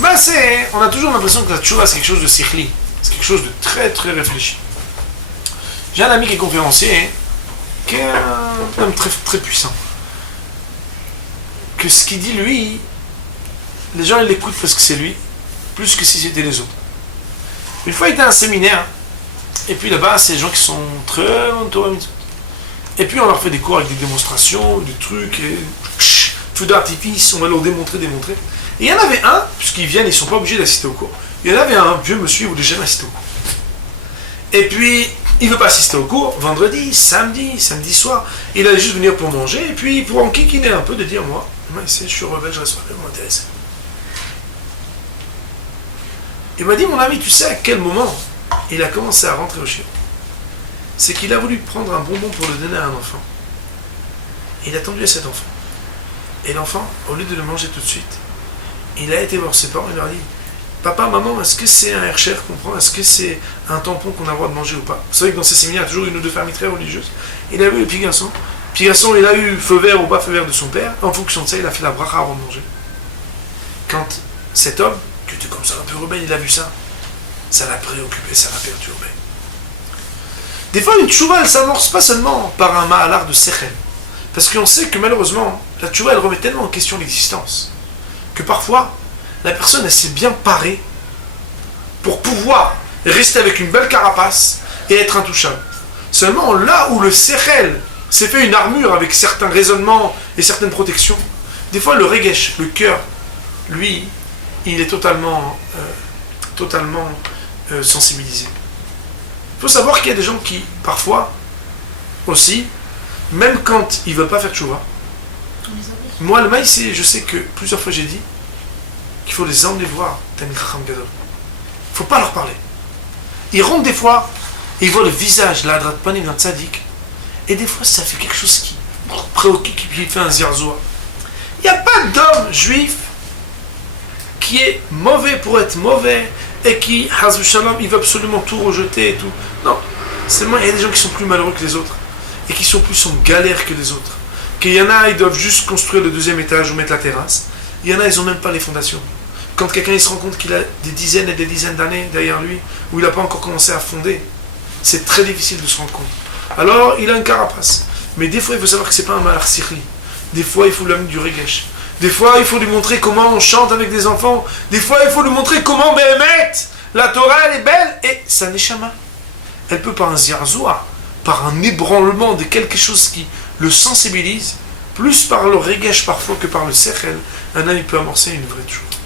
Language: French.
Ben on a toujours l'impression que la tchouva c'est quelque chose de sikhli, c'est quelque chose de très très réfléchi. J'ai un ami qui est conférencier, qui est un homme très, très puissant. Que ce qu'il dit lui, les gens ils l'écoutent parce que c'est lui, plus que si c'était les autres. Une fois il était à un séminaire, et puis là-bas c'est des gens qui sont très Torah Mitzvot. Et puis on leur fait des cours avec des démonstrations, des trucs, et feu d'artifice, on va leur démontrer. Et il y en avait un, puisqu'ils viennent, ils ne sont pas obligés d'assister au cours. Il y en avait un vieux monsieur, il ne voulait jamais assister au cours. Et puis, il ne veut pas assister au cours, vendredi, samedi soir. Il allait juste venir pour manger, et puis pour en kikiner un peu, de dire, moi ici, je suis rebelle, je reste vraiment intéressé. Il m'a dit, mon ami, tu sais à quel moment il a commencé à rentrer au chien? C'est qu'il a voulu prendre un bonbon pour le donner à un enfant. Il a tendu à cet enfant. Et l'enfant, au lieu de le manger tout de suite, il a été voir ses parents et leur a dit, papa, maman, est-ce que c'est un Hercher qu'on prend? Est-ce que c'est un tampon qu'on a le droit de manger ou pas? Vous savez que dans ces séminaires, il y a toujours une ou deux familles très religieuses. Il a vu le petit garçon. Le petit garçon, il a eu feu vert ou pas feu vert de son père. En fonction de ça, il a fait la bracha avant de manger. Quand cet homme, qui était comme ça un peu rebelle, il a vu ça, ça l'a préoccupé, ça l'a perturbé. Des fois, une tchouva, elle ne s'amorce pas seulement par un mahalar de sechel. Parce qu'on sait que malheureusement, la tchouva, elle remet tellement en question l'existence, que parfois, la personne, elle s'est bien parée pour pouvoir rester avec une belle carapace et être intouchable. Seulement, là où le sechel s'est fait une armure avec certains raisonnements et certaines protections, des fois, le regesh, le cœur, lui, il est totalement sensibilisé. Il faut savoir qu'il y a des gens qui, parfois, aussi, même quand ils ne veulent pas faire tchouva, moi, le maïs, je sais que plusieurs fois j'ai dit qu'il faut les emmener voir Talmid Chacham Gadol. Il ne faut pas leur parler. Ils rentrent des fois, et ils voient le visage, la hadrat panim d'un tzaddik, et des fois, ça fait quelque chose qui préoccupe, qui fait un zirzoua. Il n'y a pas d'homme juif qui est mauvais pour être mauvais, et qui, Hazou Shalom, il veut absolument tout rejeter et tout. Non, seulement il y a des gens qui sont plus malheureux que les autres, et qui sont plus en galère que les autres. Qu'il y en a, ils doivent juste construire le deuxième étage ou mettre la terrasse. Il y en a, ils n'ont même pas les fondations. Quand quelqu'un il se rend compte qu'il a des dizaines et des dizaines d'années derrière lui, où il n'a pas encore commencé à fonder, c'est très difficile de se rendre compte. Alors, il a une carapace. Mais des fois, il faut savoir que ce n'est pas un malach sikhli. Des fois, il faut lui amener du regesh. Des fois, il faut lui montrer comment on chante avec des enfants. Des fois, il faut lui montrer comment, Béhémet, la Torah, elle est belle. Et sa neshama, elle peut par un zirzoua, par un ébranlement de quelque chose qui le sensibilise, plus par le regesh parfois que par le sechel, un homme peut amorcer une vraie chose.